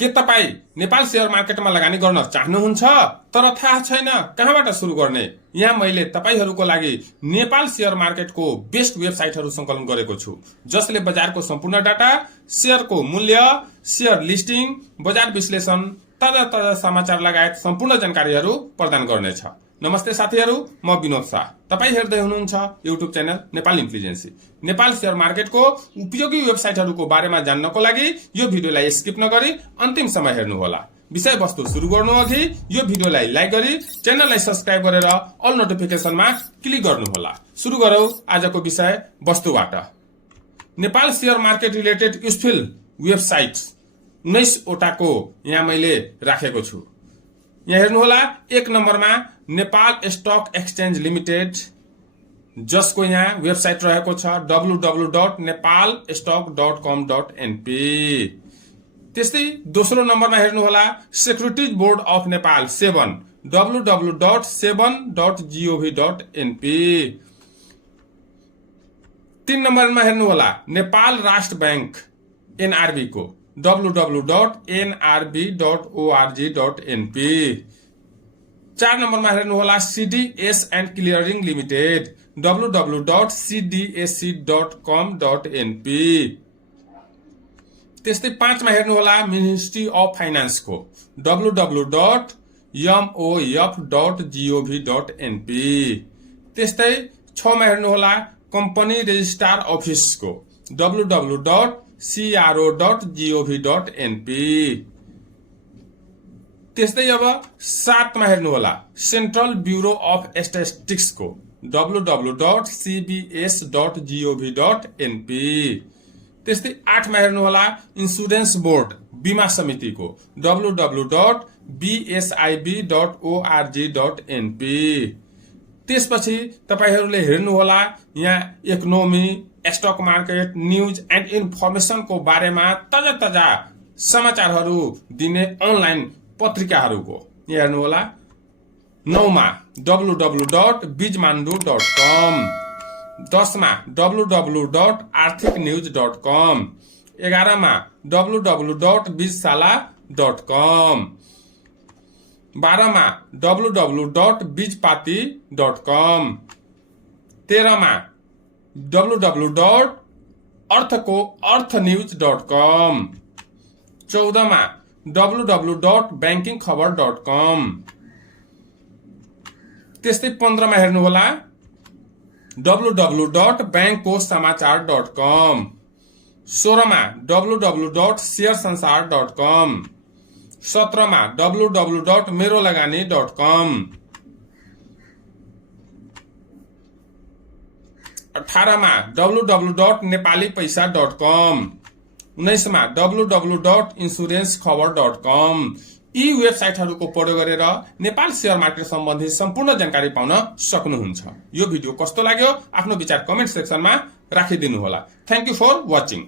के तपाई नेपाल शेयर मार्केटमा लगानी गर्न चाहनुहुन्छ तर थाहा छैन कहाँबाट सुरु गर्ने? यहाँ मैले तपाईहरुको लागि नेपाल शेयर मार्केटको बेस्ट वेबसाइटहरु संकलन गरेको छु, जसले बजारको सम्पूर्ण डाटा, शेयरको मूल्य, शेयर लिस्टिङ, बजार विश्लेषण, ताजा समाचार लगायत सम्पूर्ण जानकारीहरु प्रदान गर्नेछ। नमस्ते साथीहरु, म विनोद शाह। तपाई हेर्दै हुनुहुन्छ YouTube channel Nepal intelligency. Nepal share मार्केटको उपयोगी वेबसाइटहरुको बारेमा जान्नको लागि यो भिडियोलाई स्किप नगरी अन्तिम समय हेर्नु होला। विषय वस्तु सुरु गर्नु अघि यो भिडियोलाई लाइक गरी च्यानललाई सब्स्क्राइब गरेर अल नोटिफिकेसनमा क्लिक गर्नु होला। सुरु गरौं आजको विषय वस्तुबाट। Nepal share market related useful websites 19 वटाको यहाँ मैले राखेको छु। यहाँ हेर्नु होला, 1 नम्बरमा नेपाल स्टक एक्सचेन्ज लिमिटेड, जसको यहाँ वेबसाइट रहेको छ www.nepalstock.com.np। त्यस्तै दोस्रो नम्बरमा हेर्नु होला securities board of Nepal 7 www.7.gov.np। 3 नम्बरमा हेर्नु होला नेपाल राष्ट्र बैंक NRB को www.nrb.org.np। 4 नम्बरमा हेर्नु होला CDS and clearing limited www.cdsc.com.np। त्यस्तै 5 मा हेर्नु होला मिनिस्ट्री अफ फाइनान्स को www.mof.gov.np। त्यस्तै 6 मा हेर्नु होला कम्पनी रजिस्ट्रार अफिस को www.cro.gov.np। त्यस्तै अब 7 मा हेर्नु होला सेन्ट्रल ब्युरो अफ स्ट्याटिस्टिक्स को www.cbs.gov.np। त्यस्तै 8 मा हेर्नु होला इन्स्योरेन्स बोर्ड बीमा समिति को www.bsib.org.np। त्यसपछि तपाईहरुले हेर्नु होला यहाँ economy, stock market, news and information को बारेमा ताजा समाचारहरु दिने अनलाइन पत्रिकाहरुको यहाँ हेर्नु होला। 9 मा www.bijmandu.com, 10 मा www.arthicnews.com, 11 मा www.bijsala.com, 12 मा www.bijpati.com, 13 मा www.arthnews.com, 14 मा www.bankingkhabar.com। त्यस्तै 15 मा हेर्नु होला www.bankkosamachar.com, 16 मा www.sharesansar.com, 17 मा www.merolagani.com, 18 मा www.nepalipaisa.com, 19 मा www.insurancecover.com। यी वेबसाइटहरुको प्रयोग गरेर नेपाल शेयर मार्केट सम्बन्धी सम्पूर्ण जानकारी पाउन सक्नुहुन्छ। यो भिडियो कस्तो लाग्यो आफ्नो विचार कमेन्ट सेक्सनमा राखिदिनु होला। Thank you for watching.